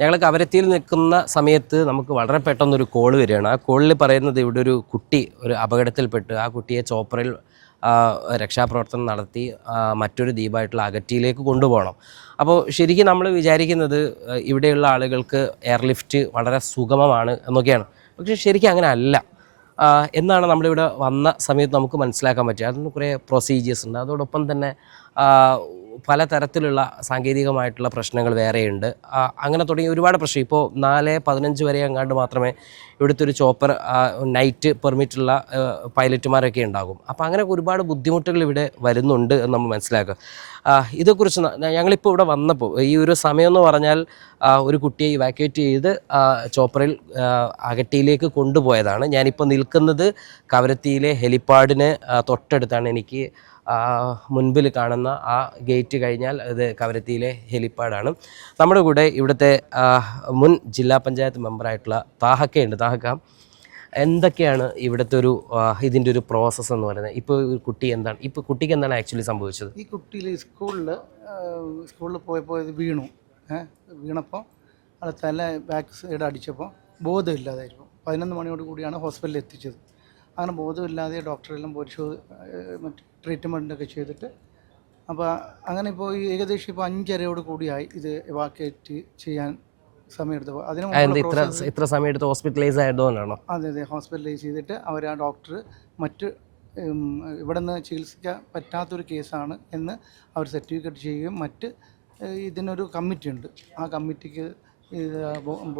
ഞങ്ങൾ കവരത്തിയിൽ നിൽക്കുന്ന സമയത്ത് നമുക്ക് വളരെ പെട്ടെന്നൊരു കോൾ വരികയാണ്. ആ കോളിൽ പറയുന്നത് ഇവിടെ ഒരു കുട്ടി ഒരു അപകടത്തിൽപ്പെട്ട് ആ കുട്ടിയെ ചോപ്പറിൽ രക്ഷാപ്രവർത്തനം നടത്തി മറ്റൊരു ദ്വീപായിട്ടുള്ള അഗത്തിയിലേക്ക് കൊണ്ടുപോകണം. അപ്പോൾ ശരിക്കും നമ്മൾ വിചാരിക്കുന്നത് ഇവിടെയുള്ള ആളുകൾക്ക് എയർലിഫ്റ്റ് വളരെ സുഗമമാണ് എന്നൊക്കെയാണ്. പക്ഷേ ശരിക്കും അങ്ങനെ അല്ല എന്നാണ് നമ്മളിവിടെ വന്ന സമയത്ത് നമുക്ക് മനസ്സിലാക്കാൻ പറ്റുക. അതിന് കുറേ പ്രൊസീജിയേഴ്സ് ഉണ്ട്. അതോടൊപ്പം തന്നെ പലതരത്തിലുള്ള സാങ്കേതികമായിട്ടുള്ള പ്രശ്നങ്ങൾ വേറെയുണ്ട്. അങ്ങനെ തുടങ്ങി ഒരുപാട് പ്രശ്നം. ഇപ്പോൾ 4-15 വരെ എങ്ങാണ്ട് മാത്രമേ ഇവിടുത്തെ ഒരു ചോപ്പർ നൈറ്റ് പെർമിറ്റുള്ള പൈലറ്റുമാരൊക്കെ ഉണ്ടാകും. അപ്പോൾ അങ്ങനെ ഒരുപാട് ബുദ്ധിമുട്ടുകൾ ഇവിടെ വരുന്നുണ്ട് എന്ന് നമ്മൾ മനസ്സിലാക്കുക. ഇതേക്കുറിച്ച് ഞങ്ങളിപ്പോൾ ഇവിടെ വന്നപ്പോൾ ഈ ഒരു സമയം എന്ന് പറഞ്ഞാൽ ഒരു കുട്ടിയെ ഇവാക്യുവേറ്റ് ചെയ്ത് ചോപ്പറിൽ അഗട്ടിയിലേക്ക് കൊണ്ടുപോയതാണ്. ഞാനിപ്പോൾ നിൽക്കുന്നത് കവരത്തിയിലെ ഹെലിപ്പാഡിന് തൊട്ടടുത്താണ്. എനിക്ക് മുൻപിൽ കാണുന്ന ആ ഗേറ്റ് കഴിഞ്ഞാൽ അത് കവരത്തിയിലെ ഹെലിപ്പാഡാണ്. നമ്മുടെ കൂടെ ഇവിടുത്തെ മുൻ ജില്ലാ പഞ്ചായത്ത് മെമ്പറായിട്ടുള്ള താഹക്കയുണ്ട്. താഹക്ക, എന്തൊക്കെയാണ് ഇവിടുത്തെ ഒരു ഇതിൻ്റെ ഒരു പ്രോസസ്സ് എന്ന് പറയുന്നത്? ഇപ്പോൾ കുട്ടി എന്താണ്, ഇപ്പോൾ കുട്ടിക്ക് എന്താണ് ആക്ച്വലി സംഭവിച്ചത്? ഈ കുട്ടിയിൽ സ്കൂളിൽ പോയപ്പോൾ ഇത് വീണപ്പോൾ അത് തല ബാക്ക് സൈഡ് അടിച്ചപ്പോൾ ബോധമില്ലാതായിരുന്നു. 11 മണിയോട് കൂടിയാണ് ഹോസ്പിറ്റലിൽ എത്തിച്ചത്. അങ്ങനെ ബോധമില്ലാതെ ഡോക്ടറെല്ലാം മറ്റ് ട്രീറ്റ്മെൻറ്റൊക്കെ ചെയ്തിട്ട് അപ്പോൾ അങ്ങനെ ഇപ്പോൾ ഏകദേശം ഇപ്പോൾ 5:30 കൂടിയായി ഇത് എവാക്യുവേറ്റ് ചെയ്യാൻ സമയമെടുത്തപ്പോൾ. ഇത്ര സമയം എടുത്ത് ഹോസ്പിറ്റലൈസ് ആയതുകൊണ്ടാണോ? അതെ, ഹോസ്പിറ്റലൈസ് ചെയ്തിട്ട് അവർ ആ ഡോക്ടർ മറ്റ് ഇവിടെ നിന്ന് ചികിത്സിക്കാൻ പറ്റാത്തൊരു കേസാണ് എന്ന് അവർ സർട്ടിഫിക്കറ്റ് ചെയ്യുകയും മറ്റ് ഇതിനൊരു കമ്മിറ്റി ഉണ്ട്. ആ കമ്മിറ്റിക്ക് ഇത്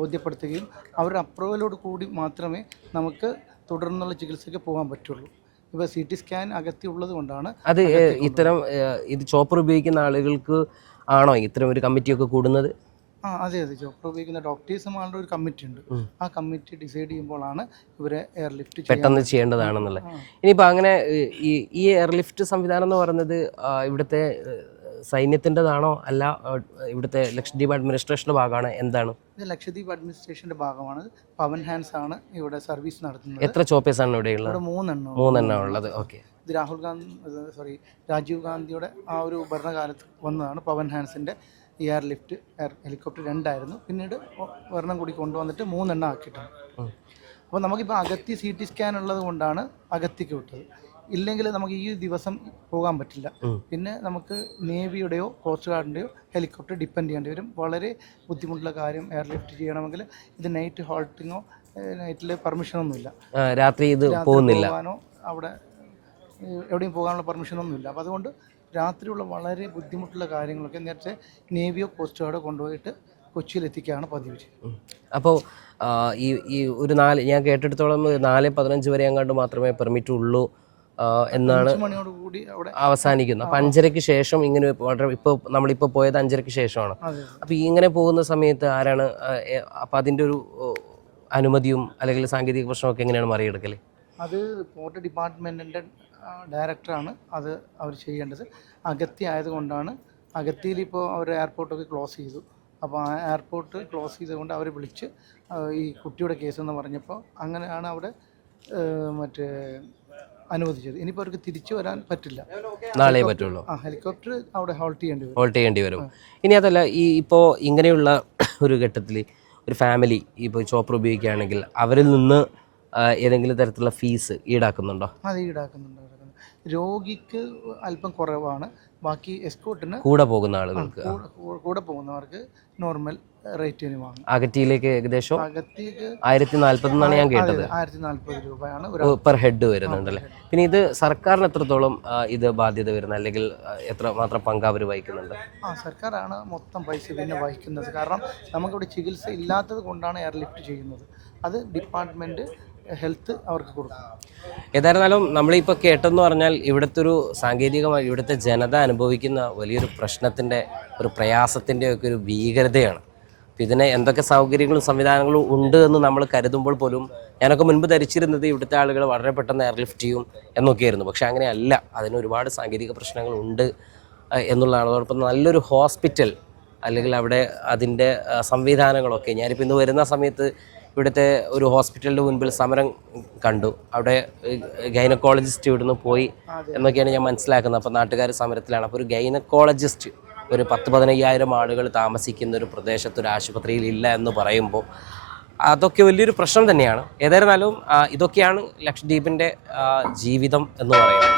ബോധ്യപ്പെടുത്തുകയും അവരുടെ അപ്രൂവലോട് കൂടി മാത്രമേ നമുക്ക് തുടർന്നുള്ള ചികിത്സയ്ക്ക് പോകാൻ പറ്റുള്ളൂ. ഇപ്പോൾ CT സ്കാൻ അകത്തി ഉള്ളത് കൊണ്ടാണ് അത് ഇത്തരം ഇത് ചോപ്പർ ഉപയോഗിക്കുന്ന ആളുകൾക്ക് ആണോ ഇത്തരം ഒരു കമ്മിറ്റിയൊക്കെ കൂടുന്നത്? അതെ, ചോപ്പർ ഉപയോഗിക്കുന്ന ഡോക്ടേഴ്സുമാരുടെ ഒരു കമ്മിറ്റി ഉണ്ട്. ആ കമ്മിറ്റി ഡിസൈഡ് ചെയ്യുമ്പോഴാണ് ഇവരെ എയർലിഫ്റ്റ് പെട്ടെന്ന് ചെയ്യേണ്ടതാണെന്നുള്ളത്. ഇനിയിപ്പോൾ അങ്ങനെ ഈ എയർലിഫ്റ്റ് സംവിധാനം എന്ന് പറയുന്നത് ഇവിടുത്തെ സൈന്യത്തിൻ്റെതാണോ അല്ല ഇവിടുത്തെ ലക്ഷദ്വീപ് അഡ്മിനിസ്ട്രേഷൻ്റെ ഭാഗമാണ്? എന്താണ് ഇത്? ലക്ഷദ്വീപ് അഡ്മിനിസ്ട്രേഷൻ്റെ ഭാഗമാണ്. പവൻ ഹാൻഡ്സ് ആണ് ഇവിടെ സർവീസ് നടത്തുന്നത്. എത്ര ചോപ്പേഴ്സാണ് ഇവിടെയുള്ളത്? 3 ഉള്ളത്. ഓക്കെ. ഇത് രാജീവ് ഗാന്ധിയുടെ ആ ഒരു ഭരണകാലത്ത് വന്നതാണ്. പവൻ ഹാൻഡ്സിൻ്റെ എയർലിഫ്റ്റ് ഹെലികോപ്റ്റർ 2 ആയിരുന്നു. പിന്നീട് ഒരെണ്ണം കൂടി കൊണ്ടുവന്നിട്ട് 3 ആക്കിയിട്ടുണ്ട്. അപ്പോൾ നമുക്കിപ്പോൾ അഗത്തി CT സ്കാൻ ഉള്ളത് കൊണ്ടാണ് അഗത്തിക്ക് വിട്ടത്. ഇല്ലെങ്കിൽ നമുക്ക് ഈ ദിവസം പോകാൻ പറ്റില്ല. പിന്നെ നമുക്ക് നേവിയുടെയോ കോസ്റ്റ് ഗാർഡിൻ്റെയോ ഹെലികോപ്റ്റർ ഡിപ്പെൻഡ് ചെയ്യേണ്ടി വരും. വളരെ ബുദ്ധിമുട്ടുള്ള കാര്യം. എയർലിഫ്റ്റ് ചെയ്യണമെങ്കിൽ ഇത് നൈറ്റ് ഹോൾട്ടിങ്ങോ നൈറ്റിൽ പെർമിഷനൊന്നുമില്ല. രാത്രി ഇത് പോകുന്നില്ല, പോകാനോ അവിടെ എവിടെയും പോകാനുള്ള പെർമിഷനൊന്നുമില്ല. അപ്പോൾ അതുകൊണ്ട് രാത്രിയുള്ള വളരെ ബുദ്ധിമുട്ടുള്ള കാര്യങ്ങളൊക്കെ നേരത്തെ നേവിയോ കോസ്റ്റ് ഗാർഡോ കൊണ്ടുപോയിട്ട് കൊച്ചിയിലെത്തിക്കുകയാണ് പതിവ്. അപ്പോൾ ഈ ഒരു ഞാൻ കേട്ടിടത്തോളം 4-15 വരെ അങ്ങാണ്ട് മാത്രമേ പെർമിറ്റ് ഉള്ളൂ എന്നാണ് അവസാനിക്കുന്നത്. അപ്പം 5:30 ശേഷം ഇങ്ങനെ വളരെ നമ്മളിപ്പോൾ പോയത് 5:30 ശേഷമാണ്. അപ്പോൾ ഇങ്ങനെ പോകുന്ന സമയത്ത് ആരാണ് അപ്പം അതിൻ്റെ ഒരു അനുമതിയും അല്ലെങ്കിൽ സാങ്കേതിക പ്രശ്നമൊക്കെ എങ്ങനെയാണ് മറികടക്കൽ? അത് പോർട്ട് ഡിപ്പാർട്ട്മെൻറ്റിൻ്റെ ഡയറക്ടറാണ് അത് അവർ ചെയ്യേണ്ടത്. അഗത്തി ആയതുകൊണ്ടാണ്. അഗത്തിയിൽ ഇപ്പോൾ അവർ എയർപോർട്ടൊക്കെ ക്ലോസ് ചെയ്തു. അപ്പോൾ ആ എയർപോർട്ട് ക്ലോസ് ചെയ്തുകൊണ്ട് അവർ വിളിച്ച് ഈ കുട്ടിയുടെ കേസെന്ന് പറഞ്ഞപ്പോൾ അങ്ങനെയാണ് അവിടെ അനുവദിച്ചത്. ഇനിയിപ്പോൾ അവർക്ക് തിരിച്ചു വരാൻ പറ്റില്ല, നാളെ പറ്റുള്ളൂ. ഹെലികോപ്റ്റർ അവിടെ ഹോൾട്ട് ചെയ്യേണ്ടി വരും. ഇനി അതല്ല, ഇപ്പോൾ ഇങ്ങനെയുള്ള ഒരു ഘട്ടത്തിൽ ഒരു ഫാമിലി ഇപ്പോൾ ചോപ്പർ ഉപയോഗിക്കുകയാണെങ്കിൽ അവരിൽ നിന്ന് ഏതെങ്കിലും തരത്തിലുള്ള ഫീസ് ഈടാക്കുന്നുണ്ടോ? അത് ഈടാക്കുന്നുണ്ട്. രോഗിക്ക് അല്പം കുറവാണ്. ബാക്കി എസ്കോർട്ടിന് കൂടെ പോകുന്നവർക്ക് നോർമൽ റേറ്റ് വാങ്ങും. അഗത്തിയിലേക്ക് ഏകദേശം 1040 എന്നാണ് ഞാൻ കേട്ടത്. 1040 രൂപയാണ് പെർ ഹെഡ് വരുന്നുണ്ടല്ലേ. പിന്നെ ഇത് സർക്കാരിന് എത്രത്തോളം ഇത് ബാധ്യത വരുന്നത്, അല്ലെങ്കിൽ എത്ര മാത്രം പങ്ക് അവർ വഹിക്കുന്നുണ്ട്? സർക്കാരാണ് മൊത്തം പൈസ പിന്നെ വഹിക്കുന്നത്. കാരണം നമുക്കിവിടെ ചികിത്സ ഇല്ലാത്തത് കൊണ്ടാണ് എയർലിഫ്റ്റ് ചെയ്യുന്നത്. അത് ഡിപ്പാർട്ട്മെൻറ്റ് ഹെൽത്ത് അവർക്ക് കൊടുക്കും. ഏതായിരുന്നാലും നമ്മളിപ്പോൾ കേട്ടെന്ന് പറഞ്ഞാൽ ഇവിടുത്തെ ഒരു സാങ്കേതികമായി ഇവിടുത്തെ ജനത അനുഭവിക്കുന്ന വലിയൊരു പ്രശ്നത്തിൻ്റെ ഒരു പ്രയാസത്തിൻ്റെ ഒക്കെ ഒരു ഭീകരതയാണ്. അപ്പം ഇതിന് എന്തൊക്കെ സൗകര്യങ്ങളും സംവിധാനങ്ങളും ഉണ്ട് എന്ന് നമ്മൾ കരുതുമ്പോൾ പോലും ഞാനൊക്കെ മുൻപ് ധരിച്ചിരുന്നത് ഇവിടുത്തെ ആളുകൾ വളരെ പെട്ടെന്ന് എയർലിഫ്റ്റ് ചെയ്യും എന്നൊക്കെയായിരുന്നു. പക്ഷേ അങ്ങനെയല്ല, അതിന് ഒരുപാട് സാങ്കേതിക പ്രശ്നങ്ങളുണ്ട് എന്നുള്ളതാണ്. അതോടൊപ്പം നല്ലൊരു ഹോസ്പിറ്റൽ അല്ലെങ്കിൽ അവിടെ അതിൻ്റെ സംവിധാനങ്ങളൊക്കെ, ഞാനിപ്പോൾ ഇന്ന് വരുന്ന സമയത്ത് ഇവിടുത്തെ ഒരു ഹോസ്പിറ്റലിൻ്റെ മുൻപിൽ സമരം കണ്ടു. അവിടെ ഗൈനക്കോളജിസ്റ്റ് ഇവിടുന്ന് പോയി എന്നൊക്കെയാണ് ഞാൻ മനസ്സിലാക്കുന്നത്. അപ്പോൾ നാട്ടുകാർ സമരത്തിലാണ്. അപ്പോൾ ഒരു ഗൈനക്കോളജിസ്റ്റ് ഒരു 10-15,000 ആളുകൾ താമസിക്കുന്ന ഒരു പ്രദേശത്ത് ഒരു ആശുപത്രിയിൽ ഇല്ല എന്ന് പറയുമ്പോൾ അതൊക്കെ വലിയൊരു പ്രശ്നം തന്നെയാണ്. ഏതായിരുന്നാലും ഇതൊക്കെയാണ് ലക്ഷദ്വീപിൻ്റെ ജീവിതം എന്ന് പറയുന്നത്.